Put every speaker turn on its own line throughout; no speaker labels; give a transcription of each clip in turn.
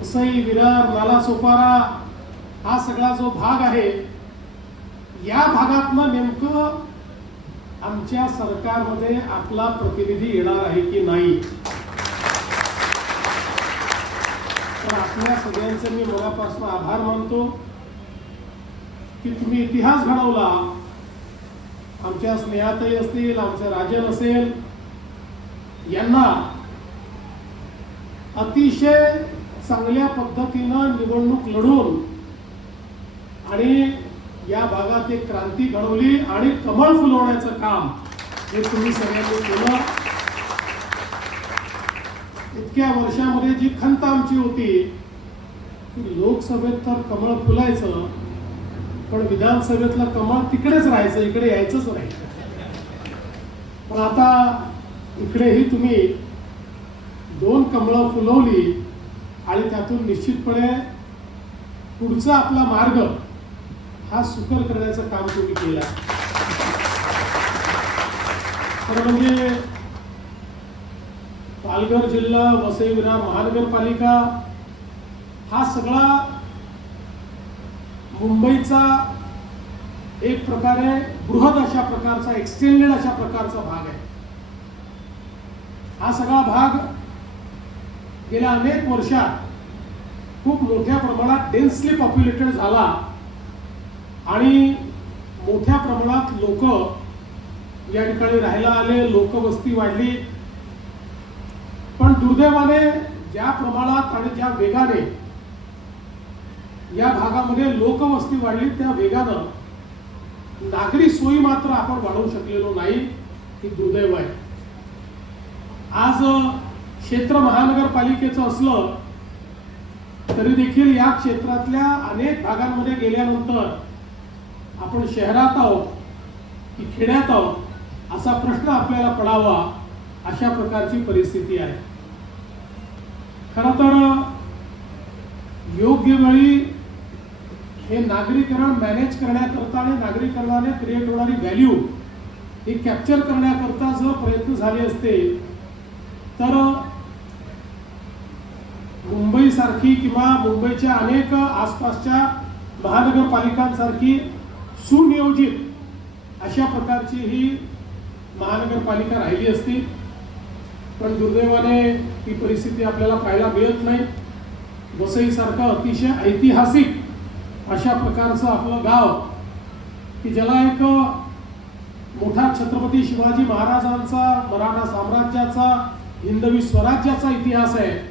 वसई विरार नाला सोपारा हा सगळा जो भाग आहे या भागातनं नेमकं आमच्या सरकारमध्ये आपला प्रतिनिधी येणार आहे की नाही? तर आपल्या सगळ्यांचे मी मनापासून आभार मानतो की तुम्ही इतिहास घडवला. आमच्या स्नेहातही असतील आमचे राजन असेल यांना अतिशय चांगल्या पद्धतीनं निवडणूक लढून आणि या भागात एक क्रांती घडवली आणि कमळ फुलवण्याचं काम हे तुम्ही सगळ्यांनी केलं. इतक्या वर्षामध्ये जी खंत आमची होती की लोकसभेत तर कमळ फुलायचं पण विधानसभेतलं कमळ तिकडेच राहायचं इकडे यायचंच नाही. पण आता इकडेही तुम्ही दोन कमळं फुलवली आणि त्यातून निश्चितपणे पुढचा आपला मार्ग हा सुकर करण्याचं काम तुम्ही केलं तर म्हणजे पालघर जिल्हा वसई विरार महानगरपालिका हा सगळा मुंबईचा एक प्रकारे बृहद अशा प्रकारचा एक्सटेंडेड अशा प्रकारचा भाग आहे. हा सगळा भाग गेल्या अनेक वर्षात खूप मोठ्या प्रमाणात डेन्सली पॉप्युलेटेड झाला. आणि मोठ्या प्रमाणात लोक या ठिकाणी राहायला आले लोकवस्ती वाढली. पण दुर्दैवाने ज्या प्रमाणात आणि ज्या वेगाने या भागामध्ये लोकवस्ती वाढली त्या वेगानं नागरी सोयी मात्र आपण वाढवू शकलेलो नाही. ही दुर्दैव आहे. आज क्षेत्र महानगरपालिकेचं असलं तरी देखील या क्षेत्रातल्या अनेक भागांमध्ये गेल्यानंतर आपण शहरात आहोत की खेड्यात आहोत असा प्रश्न आपल्याला पडावा अशा प्रकारची परिस्थिती आहे. खरं तर योग्य वेळी हे नागरीकरण मॅनेज करण्याकरता आणि नागरीकरणाने क्रिएट होणारी व्हॅल्यू ही कॅप्चर करण्याकरता जर प्रयत्न झाले असते तर मुंबईसारखी किंवा मुंबईच्या अनेक आसपासच्या महानगरपालिकांसारखी सुनियोजित अशा प्रकारची ही महानगरपालिका राहिली असती. पण दुर्दैवाने ही परिस्थिती आपल्याला पाहायला मिळत नाही. वसईसारखं अतिशय ऐतिहासिक अशा प्रकारचं आपलं गाव की ज्याला एक मोठा छत्रपती शिवाजी महाराजांचा मराठा साम्राज्याचा हिंदवी स्वराज्याचा इतिहास आहे.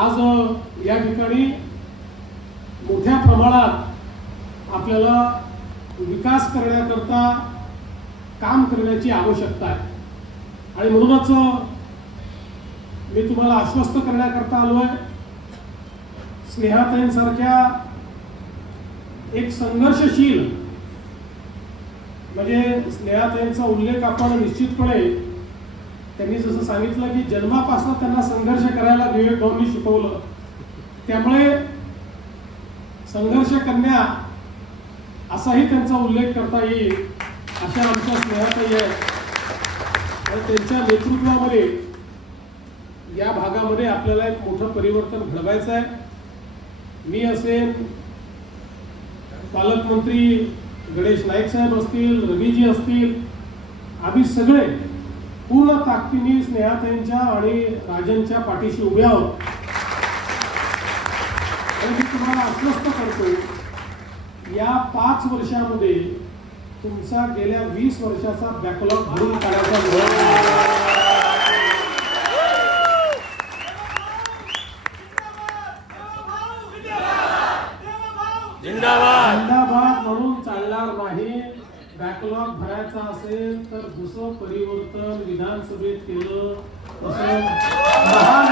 आज या ठिकाणी मोठ्या प्रमाणात आपल्याला विकास करण्याकरता काम करण्याची आवश्यकता आहे. आणि म्हणूनच मी तुम्हाला आश्वस्त करण्याकरता आलो आहे स्नेहाताईंसारख्या एक संघर्षशील म्हणजे स्नेहाताईंचा उल्लेख आपण निश्चितपणे त्यांनी जसं सांगितलं की जन्मापासून त्यांना संघर्ष करायला विवेक भाऊंनी शिकवलं. त्यामुळे संघर्ष कन्या असाही त्यांचा उल्लेख करता येईल अशा आमच्या स्नेहाताई आहे आणि त्यांच्या नेतृत्वामध्ये या भागामध्ये आपल्याला एक मोठं परिवर्तन घडवायचं आहे. मी असेल पालकमंत्री गणेश नाईक साहेब असतील रवीजी असतील आम्ही सगळे पूर्ण ताकदीने स्नेहाताईंच्या आणि राजनच्या पाठीशी उभे आहोत. आणि मी तुम्हाला आश्वस्त करतो या पाच वर्षामध्ये तुमचा गेल्या वीस वर्षाचा बॅकलॉग भरून काढायचा
जिंदाबाद
म्हणून चालणार नाही. बॅकलॉग भरायचा असेल तर जसं परिवर्तन विधानसभेत केलं. तसं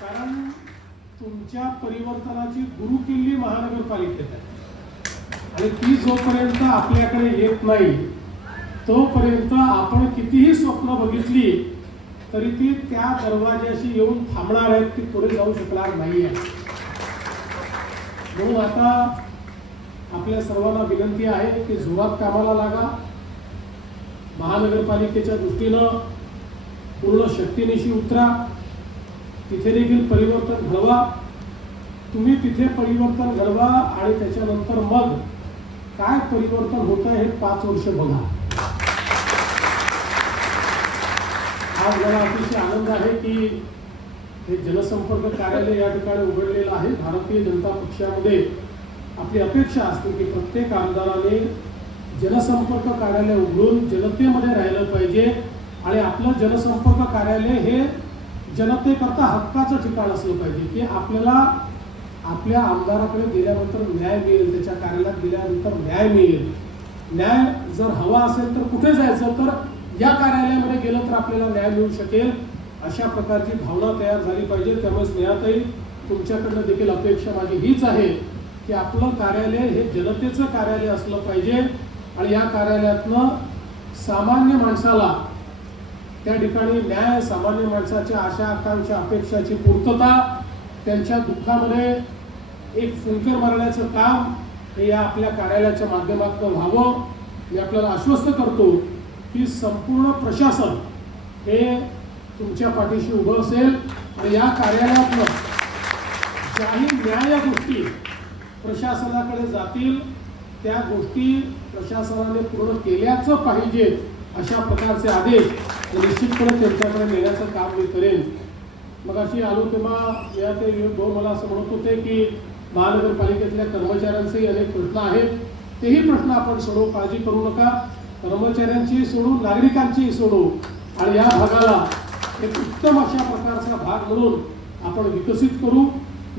कारण तुमच्या परिवर्तनाची गुरुकिल्ली महानगरपालिकेत आहे. आणि ती जोपर्यंत आपल्याकडे येत नाही तोपर्यंत आपण कितीही स्वप्न बघितली तरी ती त्या दरवाज्याशी येऊन थांबणार आहेत ती पुढे जाऊ शकणार नाही आहे म्हणून आता आपल्या सर्वांना विनंती आहे की जोरात कामाला लागा. महानगरपालिकेच्या दृष्टीनं पूर्ण शक्तीनिशी उतरा. तिथे देखील परिवर्तन घडवा. तुम्ही तिथे परिवर्तन घडवा आणि त्याच्यानंतर मग काय परिवर्तन होतं हे पाच वर्ष बघा. आज मला अतिशय आनंद आहे की हे जनसंपर्क कार्यालय या ठिकाणी उघडलेलं आहे. भारतीय जनता पक्षामध्ये आपली अपेक्षा असते की प्रत्येक आमदाराने जनसंपर्क कार्यालय उघडून जनतेमध्ये राहिलं पाहिजे आणि आपलं जनसंपर्क कार्यालय हे जनतेकरता हक्काचं ठिकाण असलं पाहिजे की आपल्याला आपल्या आमदाराकडे गेल्यानंतर न्याय मिळेल त्याच्या कार्यालयात गेल्यानंतर न्याय मिळेल. न्याय जर हवा असेल तर कुठे जायचं? तर या कार्यालयामध्ये गेलं तर आपल्याला न्याय मिळू शकेल. अशा प्रकारची भावना तयार झाली पाहिजे. त्यामुळे स्नेहाताई तुमच्याकडनं देखील अपेक्षा माझी हीच आहे की आपलं कार्यालय हे जनतेचं कार्यालय असलं पाहिजे आणि या कार्यालयातनं सामान्य माणसाला त्या ठिकाणी न्याय सामान्य माणसाच्या आशा आकांक्षा अपेक्षाची पूर्तता त्यांच्या दुःखामध्ये एक फुंकर मारण्याचं काम हे या आपल्या कार्यालयाच्या माध्यमातून व्हावं. मी आपल्याला आश्वस्त करतो की संपूर्ण प्रशासन हे तुमच्या पाठीशी उभं असेल आणि या कार्यालयातलं ज्याही न्याय गोष्टी प्रशासनाकडे जातील त्या गोष्टी प्रशासनाने पूर्ण केल्याचं पाहिजे अशा प्रकारचे आदेश निश्चितपणे त्यांच्याकडे नेण्याचं काम मी करेन. मग अशी आलो तेव्हा या ते भाऊ मला असं म्हणत होते की महानगरपालिकेतल्या कर्मचाऱ्यांचेही अनेक प्रश्न आहेत. तेही प्रश्न आपण सोडवू काळजी करू नका. कर्मचाऱ्यांची सोडू नागरिकांचीही सोडू. आणि या भागाला एक उत्तम अशा प्रकारचा भाग म्हणून आपण विकसित करू.